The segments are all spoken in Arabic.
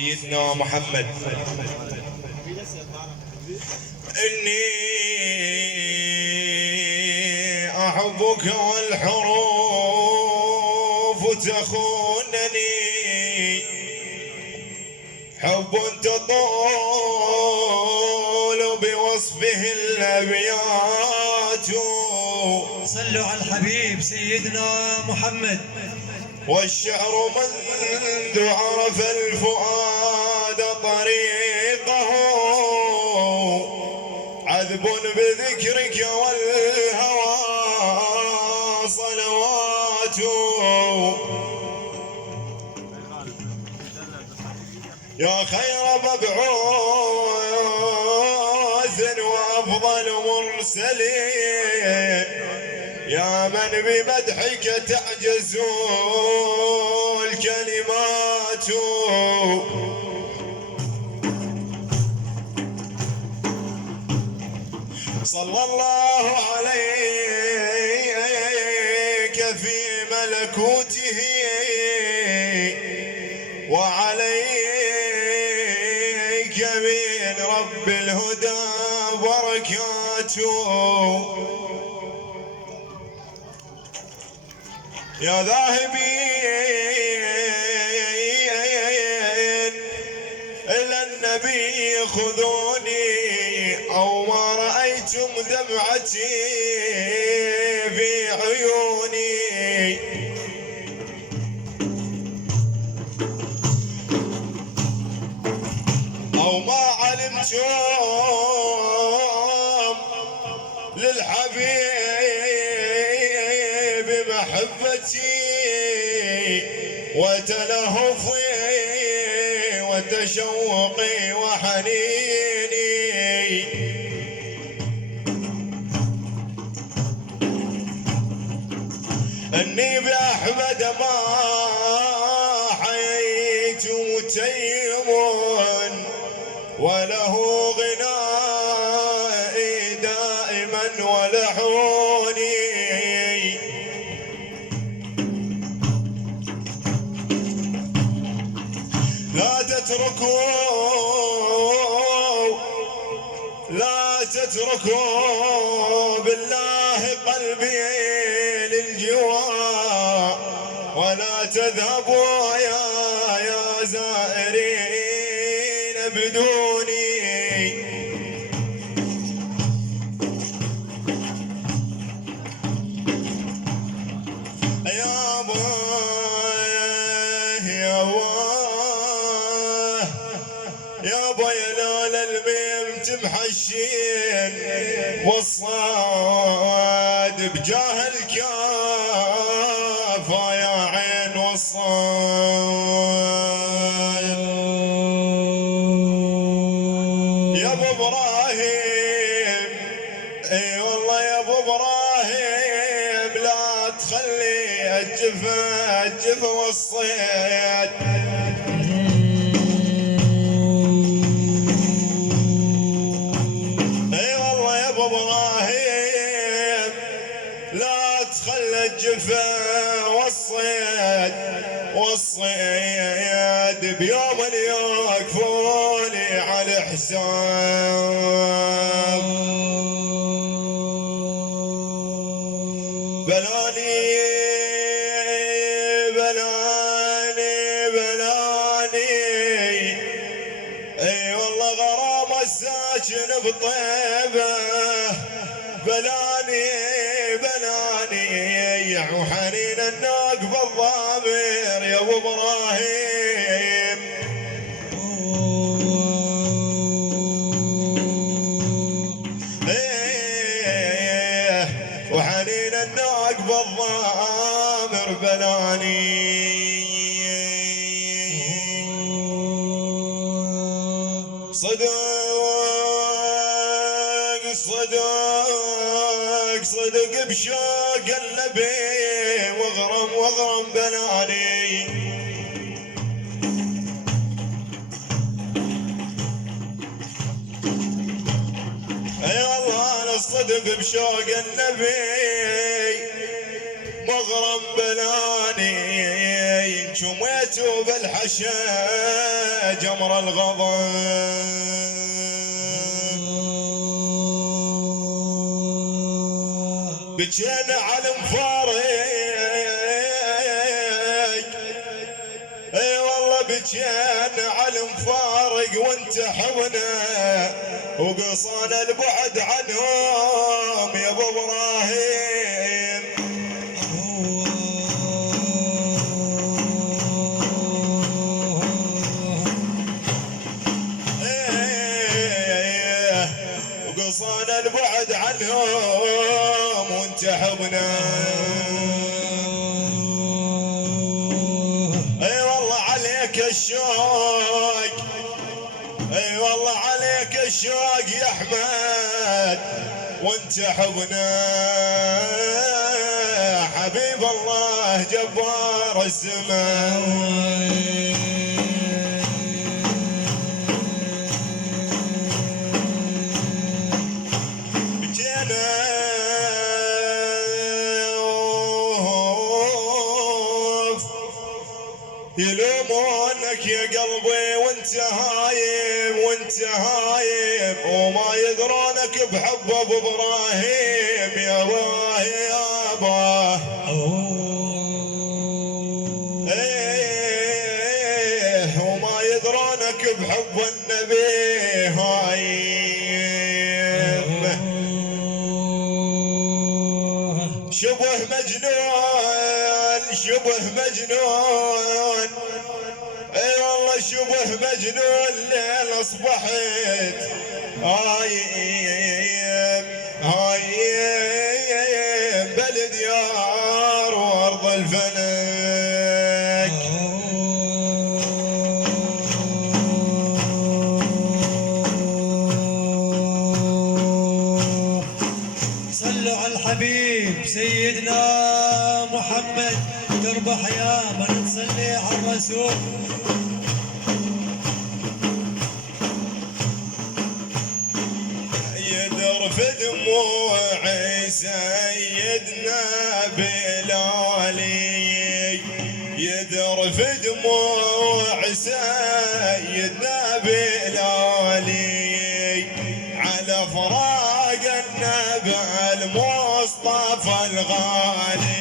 سيدنا محمد. إني أحبك والحروف تخونني، حب تطول بوصفه الأبيات. صلوا على الحبيب سيدنا محمد. والشعر منذ عرف الفؤاد طريقه، عذب بذكرك والهوى صلوات. يا خير مبعوث وأفضل مرسلين، يا من بمدحك تعجز الكلمات. صلى الله عليك في ملكوته، وعليك من رب الهدى بركاته. يا ذاهبين إلى النبي خذوني، أو ما رأيتم دمعتي في عيوني. أو ما علمتم للحبيب محبتي وتلهفي وتشوقي وحنيني. اني باحمد ما حييت متيم، وله غنائي دائما ولحوني. لا تتركوا بالله قلبي للجوار، ولا تذهبوا يا زائرين بدوني. يا باي لولا الميم تمحشين، والصاد بجاه الكاف يا عين والصاد. يا ابو ابراهيم، اي والله يا ابو ابراهيم، لا تخلي الجفا والصيد. ابراهيم لا تخلى الجفا والصيد بيوم يوقفوني على حساب. بلاني اي والله غرام الساكن بطيبه. بلاني وحنين الناق بالضامر يا ابو ابراهيم. وحنين الناق بالضامر بلاني. صدق بشوق النبي واغرم بلاني. اي والله انا الصدق بشوق النبي مغرم بلاني. شميت حشيت بالحشا جمر الغضب بجينا على مفارق اي والله بجينا على مفارق وانت حبنا وقصانا البعد عنهم يا ابو ابراهيم وقصانا البعد عنهم وانت حبنا اي والله عليك الشوق اي والله عليك الشوق يا احمد وانت حبنا حبيب الله جبار الزمان يلومونك يا قلبي وانت هايم وانت هايم وما يدرونك بحب ابو ابراهيم يا باه يا باه ايه وما يدرونك بحب النبي هايم شبه مجنون شبه مجنون اي والله شبه مجنون لين اصبحت هايم هايم بالديار وارض الفلك صلوا على الحبيب سيدنا محمد تربح يا من تصلي على الرسول يدر في دموعي سيدنا بلالي يدر في دموعي سيدنا بلالي على فراق النبي المصطفى الغالي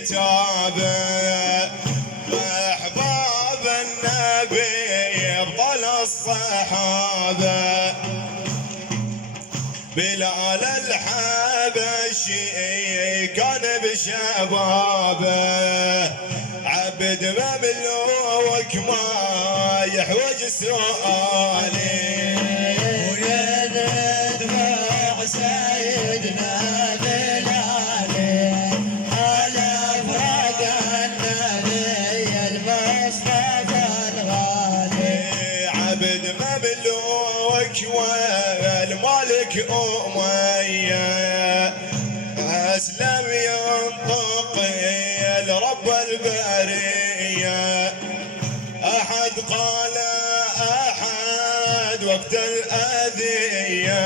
والكتابة واحباب النبي ابطال الصحابة بلال الحبشي كان بشبابه عبد مملوك ما يحوج سؤالي ويدد مع سيدنا مملوك والمالك أمية أسلم ينطق لرب البرية أحد قال أحد وقت الأذية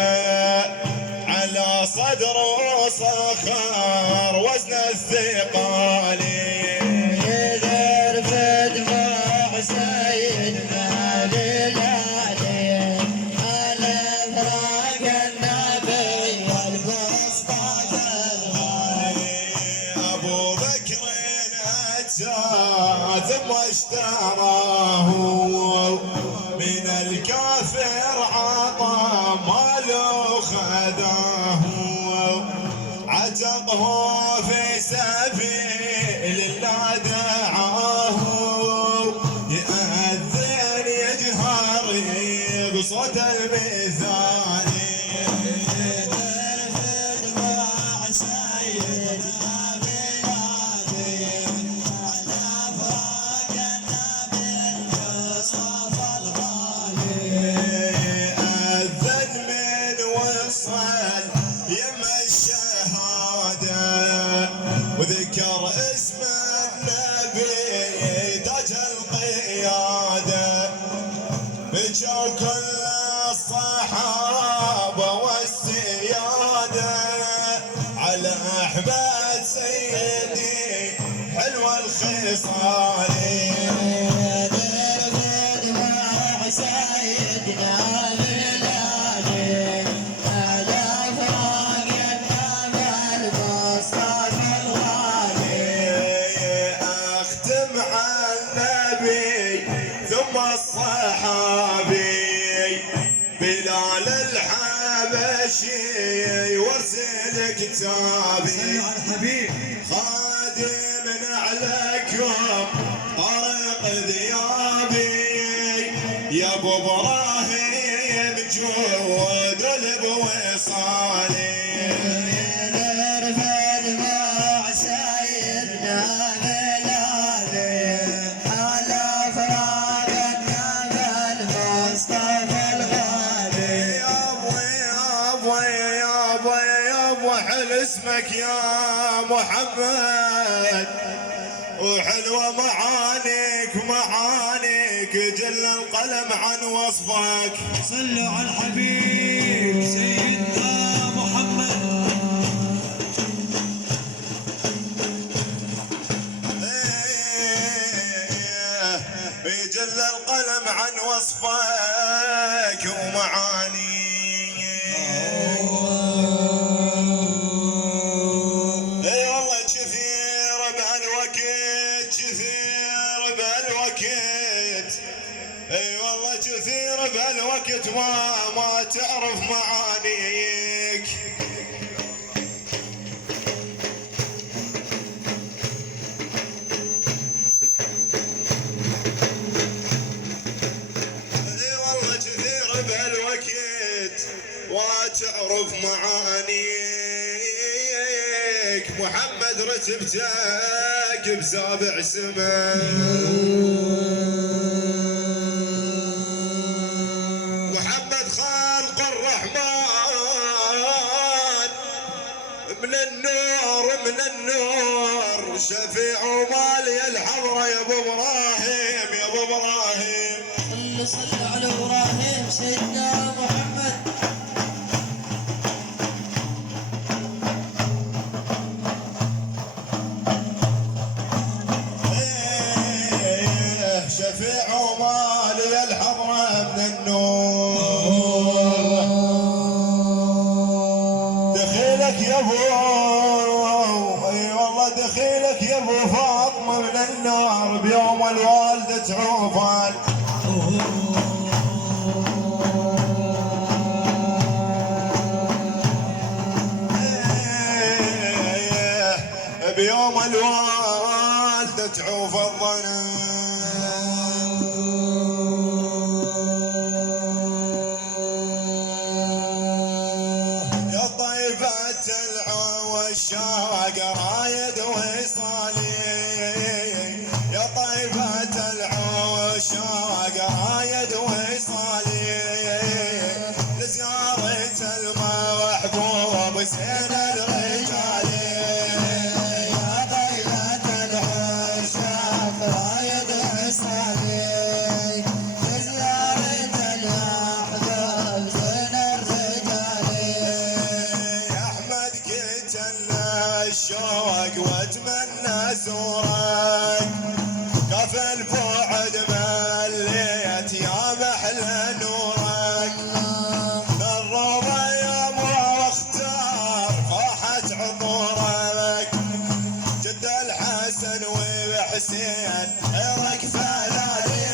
على صدره صخر وزن الثقال ثم اشتراه من الكافر عطى ماله خذاه عتقه في سبيل الله دعاه يأذن يجهر بصوت الميزان يم الشهادة وصالي درب دموع سيدنا بلادي على فراق النبي المصطفى الغالي. اختم على النبي ثم الصحابي بلال الحبشي وارسل كتابي. صلوا على الحبيب. خادم عليكم طريق ذيابي يا ابو ابراهيم جود البوصالي. درب دموع سيدنا بلادي على فراق النبي المصطفى الغالي. يا ابو حل اسمك يا محمد وحلوة معانيك جل القلم عن وصفك. صلوا على الحبيب سيدنا محمد. جل القلم عن وصفك ومعانيك. اي والله كثير بهالوقت اي والله كثير بهالوقت ما تعرف معانيك. اي والله كثير بهالوقت وتعرف معانيك. محمد رتبتك بسابع محمد خالق الرحمن من النور شفيع مالي الحضرة يا ابو ابراهيم صلوا على ابراهيم سيدنا محمد. شفيع مالي الحضرة من النور. دخيلك يا ابو اي والله دخيلك يا ابو فاطمة من النار بيوم الوالدة عوفان. بيوم الوالدة تعوف الظنن. يا طيبة العوشاق رايد وصالي يا طيبة العوشاق رايد وصالي لزيارة المحبوب زين الرجالي. الشوق واتمنى زورك كف البعد مليت يا محلى نورك. الروضة يا ابو اختار فرحة عطورك جد الحسن وحسين غيرك فلالي.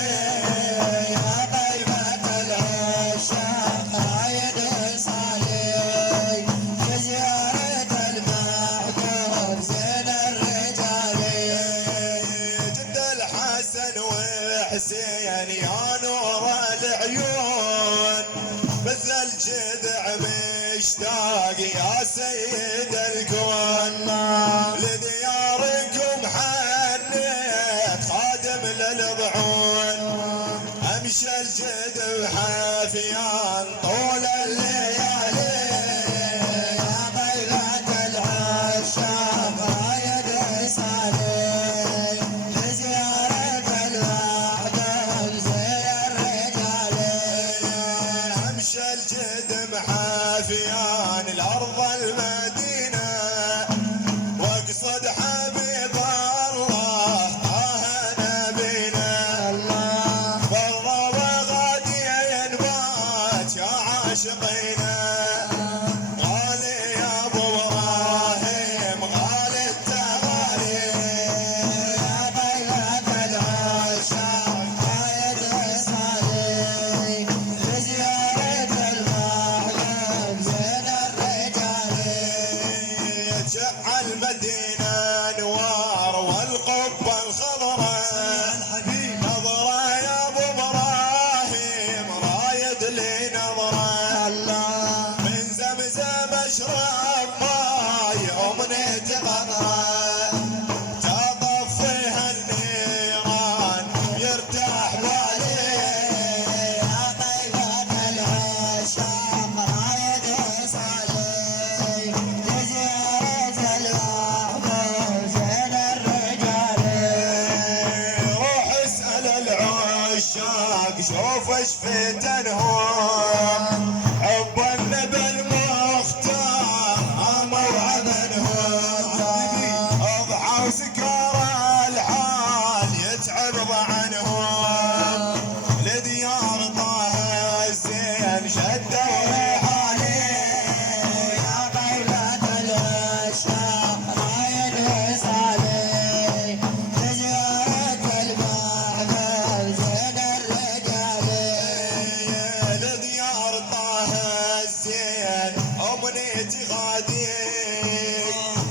يا طيبة العشاق رايد صالي لزيارة المحبوب زين الرجالي. جد الحسن وحسين يا نور العيون مثل الجذع مشتاق يا سيد الكون. لدياركم حنيت خادم للضعون امشى الجذع حافيان طول الليالي. يا طيبة العشاق رايد صالي لزيارة المحبوب زين الرجالي. امشى الجذع حافيان الارض المدينه واقصد حبيب الله طه وش فتنهم حب النبي المختار موعدنهم اضحى وسكر الحال يتعب عنهم لديار طه الزين شدوا رحالي يا طيبة العشاق رايد وصالي تجارة المحبوب زين الرجال لديار طه الزين امنيتي غادي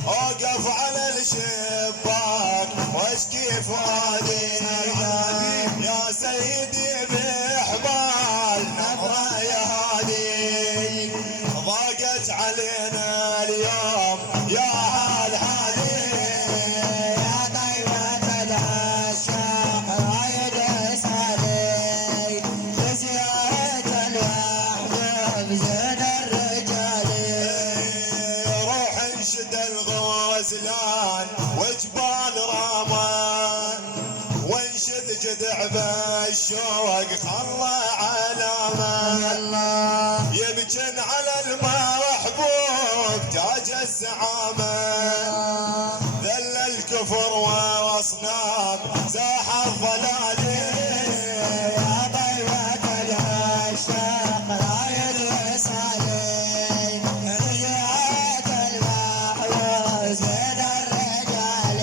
اوقف على الشباك واشكي فؤادي يا سيدي بحبال نظرة يا هادي ضاقت علينا اليوم يا هالحالي يا طيبة العشاق رايد وصالي تجارة المحبوب زين الرجال روح انشد الغزلان وجبال رامان وانشد جدع بالشوق خلى علامه الله يبجن على المحبوب تاج الزعامه ذل الكفر واصنام زاح الضلال يا طيبة العشاق رايد وصالي تجارة المحبوب زين الرجال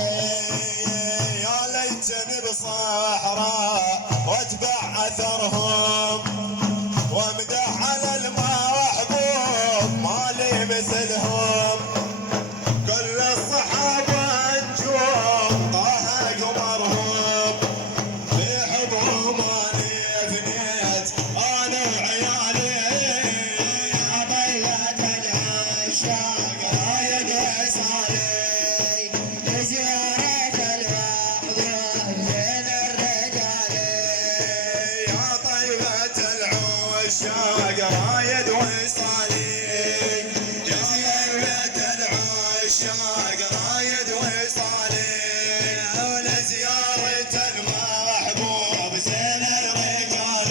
يا ليتني بصحراء واتبع اثرهم وامدح على المحبوب مالي مثلهم كل الصحابه نجوم طه قمرهم في حبهم اني افنيت انا وعيالي يا طيبة العشاق رايد وصالي تجارة المحبوب زين الرجال يا طيبة العشاق رايد وصالي يا طيبة العشاق رايد وصالي أولى زيارة المحبوب زين الرجال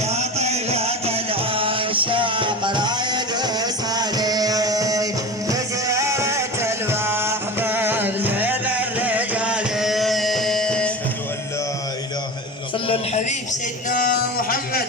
يا طيبة العشاق رايد وصالي تجارة المحبوب زين الرجال أشهد أن لا إله إلا الله صلوا الحبيب سيدنا محمد